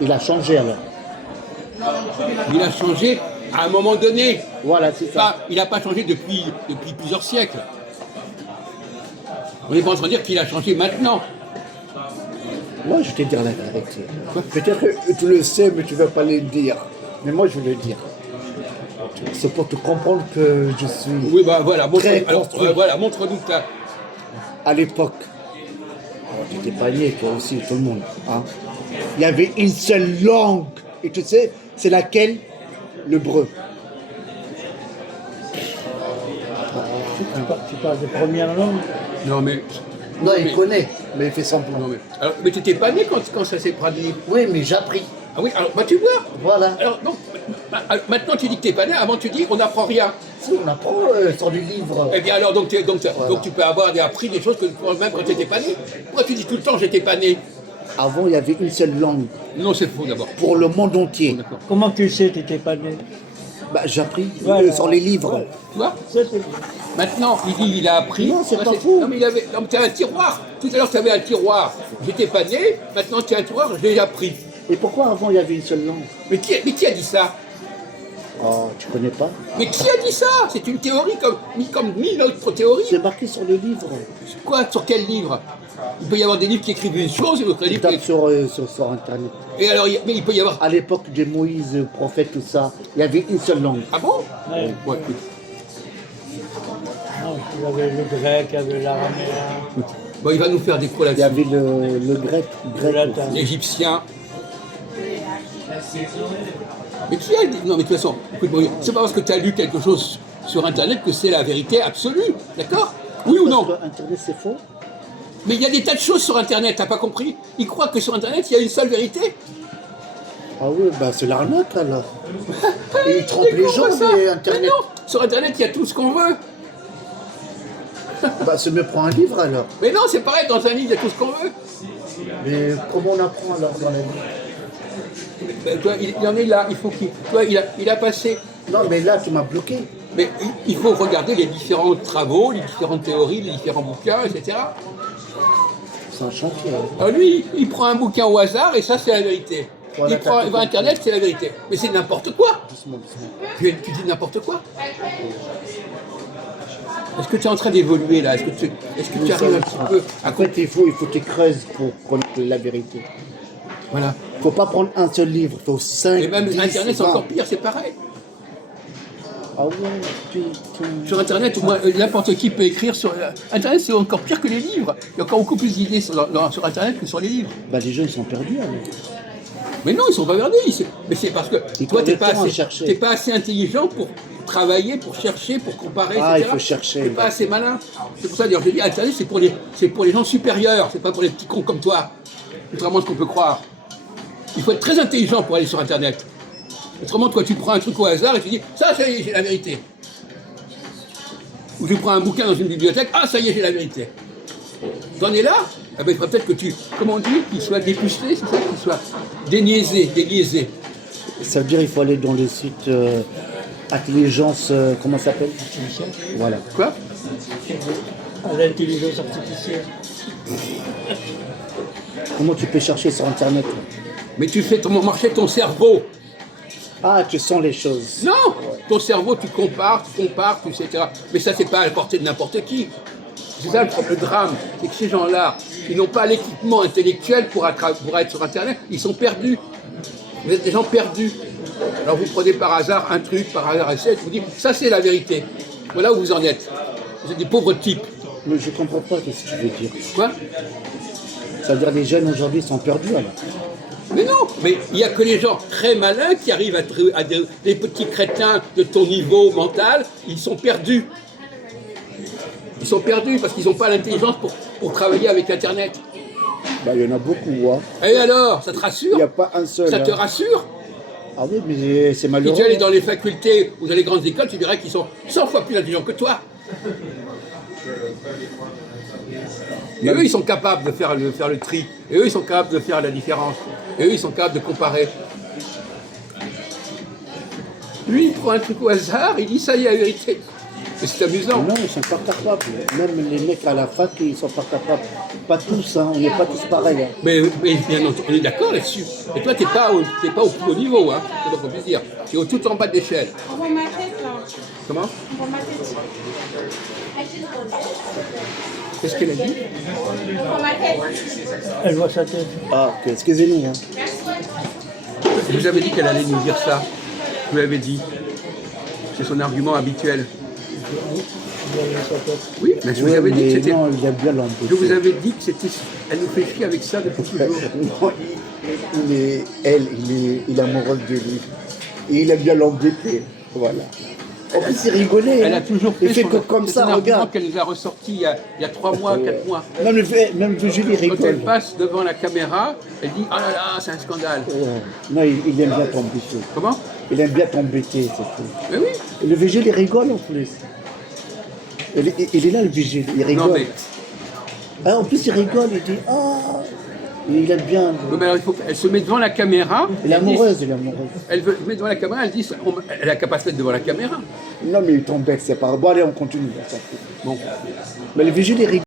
Il a changé alors. Il a changé à un moment donné. Voilà, c'est ça. Il n'a pas changé depuis plusieurs siècles. On n'est pas en train de dire qu'il a changé maintenant. Moi, je vais te dire la vérité. Peut-être que tu le sais, mais tu ne veux pas le dire. Mais moi, je veux le dire. C'est pour te comprendre que je suis Oui, bah voilà, très construit. voilà, montre-nous que À l'époque, tu n'étais pas né, toi aussi, tout le monde. Hein. Il y avait une seule langue. Et tu sais, c'est laquelle? L'hébreu. Tu parles de première langue? Non, mais. Non, il connaît, mais il fait semblant. Non, mais tu n'étais pas né quand ça s'est produit. Oui, mais j'ai appris. Ah oui, alors, bah tu vois. Voilà. Alors, donc, maintenant tu dis que tu n'es pas né, avant tu dis on n'apprend rien. Si, on apprend sur du livre. Eh bien alors, donc tu peux avoir appris des choses que même quand tu n'étais pas né. Pourquoi tu dis tout le temps j'étais pas né? Avant, il y avait une seule langue Non, c'est faux d'abord. pour le monde entier. D'accord. Comment tu sais que tu n'étais pas né? Bah, j'ai appris Voilà. sur les livres. Tu vois? Ça, c'est- Maintenant, il dit il a appris. Non, c'est Ouais, pas faux. Non, mais tu as un tiroir. Tout à l'heure, tu avais un tiroir. J'étais pas né. Maintenant, tu as un tiroir, j'ai appris. Et pourquoi avant, il y avait une seule langue? Mais qui a dit ça? Oh, tu connais pas? Mais qui a dit ça? C'est une théorie comme mille autres théories. C'est marqué sur les livres. Quoi? Sur quel livre? Il peut y avoir des livres qui écrivent une chose et d'autres livres Tape qui... sur Internet. Et alors, mais il peut y avoir... À l'époque de Moïse, le prophète, tout ça, il y avait une seule langue. Ah bon? Ouais. Ouais, écoute. Non, il y avait le grec, il y avait l'araméen, Bon, il va nous faire des cours Il y là-dessus. avait le grec. le latin. L'Égyptien. Mais qui a dit... Non, mais de toute façon, écoute, bon, c'est pas parce que tu as lu quelque chose sur Internet que c'est la vérité absolue. D'accord? Oui ou non? Parce que Internet, c'est faux. Mais il y a des tas de choses sur Internet, t'as pas compris? Ils croient que sur Internet, il y a une seule vérité. Ah oui, bah c'est l'arnaque alors. Et ils trompent les gens, ça. mais Mais Internet. non, sur Internet, il y a tout ce qu'on veut. Bah, c'est mieux prendre un livre alors. Mais non, c'est pareil, dans un livre, il y a tout ce qu'on veut. Mais comment on apprend alors dans la vie? Ben, toi, il en est là, il faut qu'il... Toi, il a passé... Non, mais là, tu m'as bloqué. Mais il faut regarder les différents travaux, les différentes théories, les différents bouquins, etc. C'est un chantier. Hein. Alors lui, il prend un bouquin au hasard et ça, c'est la vérité. Voilà, Il prend t'as tout Internet, c'est la vérité. Mais c'est n'importe quoi. Doucement, doucement. Tu dis n'importe quoi. Est-ce que tu es en train d'évoluer là? Est-ce que tu arrives un petit peu à En fait, il faut que tu creuses pour connaître la vérité. Voilà. Il ne faut pas prendre un seul livre, il faut 5, Et même 10, Internet, c'est 20. encore pire, c'est pareil. Ah ouais, putain. Sur Internet, moi, n'importe qui peut écrire sur... Internet, c'est encore pire que les livres. Il y a encore beaucoup plus d'idées sur Internet que sur les livres. Bah, les gens, ils sont perdus alors. Mais non, ils sont pas verdés. Mais c'est parce que Ils toi, prennent le temps à chercher. t'es pas assez intelligent pour travailler, pour chercher, pour comparer, Ah, etc. il faut chercher. T'es pas assez malin. C'est pour ça, d'ailleurs, je dis, Internet, c'est pour les gens supérieurs. C'est pas pour les petits cons comme toi. Contrairement à ce qu'on peut croire. Il faut être très intelligent pour aller sur Internet. Autrement, toi, tu prends un truc au hasard et tu dis, ça y est, j'ai la vérité. Ou tu prends un bouquin dans une bibliothèque, ah, ça y est, j'ai la vérité. T'en es là? Ah ben, il faudrait peut-être que comment on dit, qu'il soit dépucelé, c'est ça, qu'il soit déliaisé. Ça veut dire qu'il faut aller dans le site intelligence, comment ça s'appelle? Voilà. Quoi? À l'intelligence artificielle. Comment tu peux chercher sur Internet? Mais tu fais marcher ton cerveau. Ah, tu sens les choses. Non! Ton cerveau, tu compares, etc. Mais ça, c'est pas à la portée de n'importe qui. C'est ça le drame, c'est que ces gens-là, ils n'ont pas l'équipement intellectuel pour être sur Internet, ils sont perdus. Vous êtes des gens perdus. Alors vous prenez par hasard un truc, par hasard un set, vous dites, ça c'est la vérité. Voilà où vous en êtes. Vous êtes des pauvres types. Mais je comprends pas ce que tu veux dire. Quoi? Ça veut dire que les jeunes aujourd'hui sont perdus alors. Mais non, mais il n'y a que les gens très malins qui arrivent à des petits crétins de ton niveau mental, ils sont perdus. Ils sont perdus parce qu'ils n'ont pas l'intelligence pour travailler avec Internet. Bah, il y en a beaucoup, hein. Et alors, ça te rassure? Il n'y a pas un seul. Ça te hein. rassure? Ah oui, mais c'est Si malheureux. tu allais dans les facultés ou dans les grandes écoles, tu verrais qu'ils sont 100 fois plus intelligents que toi. Et eux, ils sont capables de faire le tri. Et eux, ils sont capables de faire la différence. Et eux, ils sont capables de comparer. Lui, il prend un truc au hasard, il dit ça y est, la vérité. Mais c'est amusant. Non, ils ne sont pas capables. Même les mecs à la fac, ils ne sont pas capables. Pas tous, hein. On n'est pas tous pareils. Hein. Mais bien entendu, on est d'accord là-dessus. Et toi, tu n'es pas, au plus haut niveau, hein. C'est pas qu'on puisse dire. Tu es tout en bas de l'échelle. On voit ma tête là. Comment? On voit ma tête. Qu'est-ce qu'elle a dit? On voit ma tête. Elle voit sa tête. Ah, ok, excusez-nous. Hein. Je vous avais dit qu'elle allait nous dire ça. Je vous l'avais dit. C'est son argument habituel. Elle voit sa tête. Oui, mais je vous Ouais, avais dit que mais c'était. non, il a bien l'embêté. Je vous avais dit que c'était. Elle nous fait chier avec ça depuis toujours. Non, il est amoureux de lui. Et il aime bien l'embêter. Voilà. En plus, il rigolait. Elle hein. a toujours Il fait son- que comme c'est ça, un argument regarde. qu'elle nous a ressorti il y a 3 mois, 4 mois. Même Julie Quand elle rigole. passe devant la caméra, elle dit: oh là là, c'est un scandale. Non, il aime bien t'embêter. Comment? Il aime bien t'embêter, c'est tout. Mais oui. Et le vigile, il rigole en plus. Il est là, le vigile, il rigole. Non, mais, Ah, en plus, il rigole, il dit ah, il aime bien. oui, mais alors, elle se met devant la caméra. Il est elle dit- amoureuse, il est amoureuse. Elle se met devant la caméra, elle dit: elle a qu'à pas se mettre devant la caméra. Non, mais il t'embête, c'est pas. Bon, allez, on continue. On s'en fout. Bon. Mais le vigile, il rigole.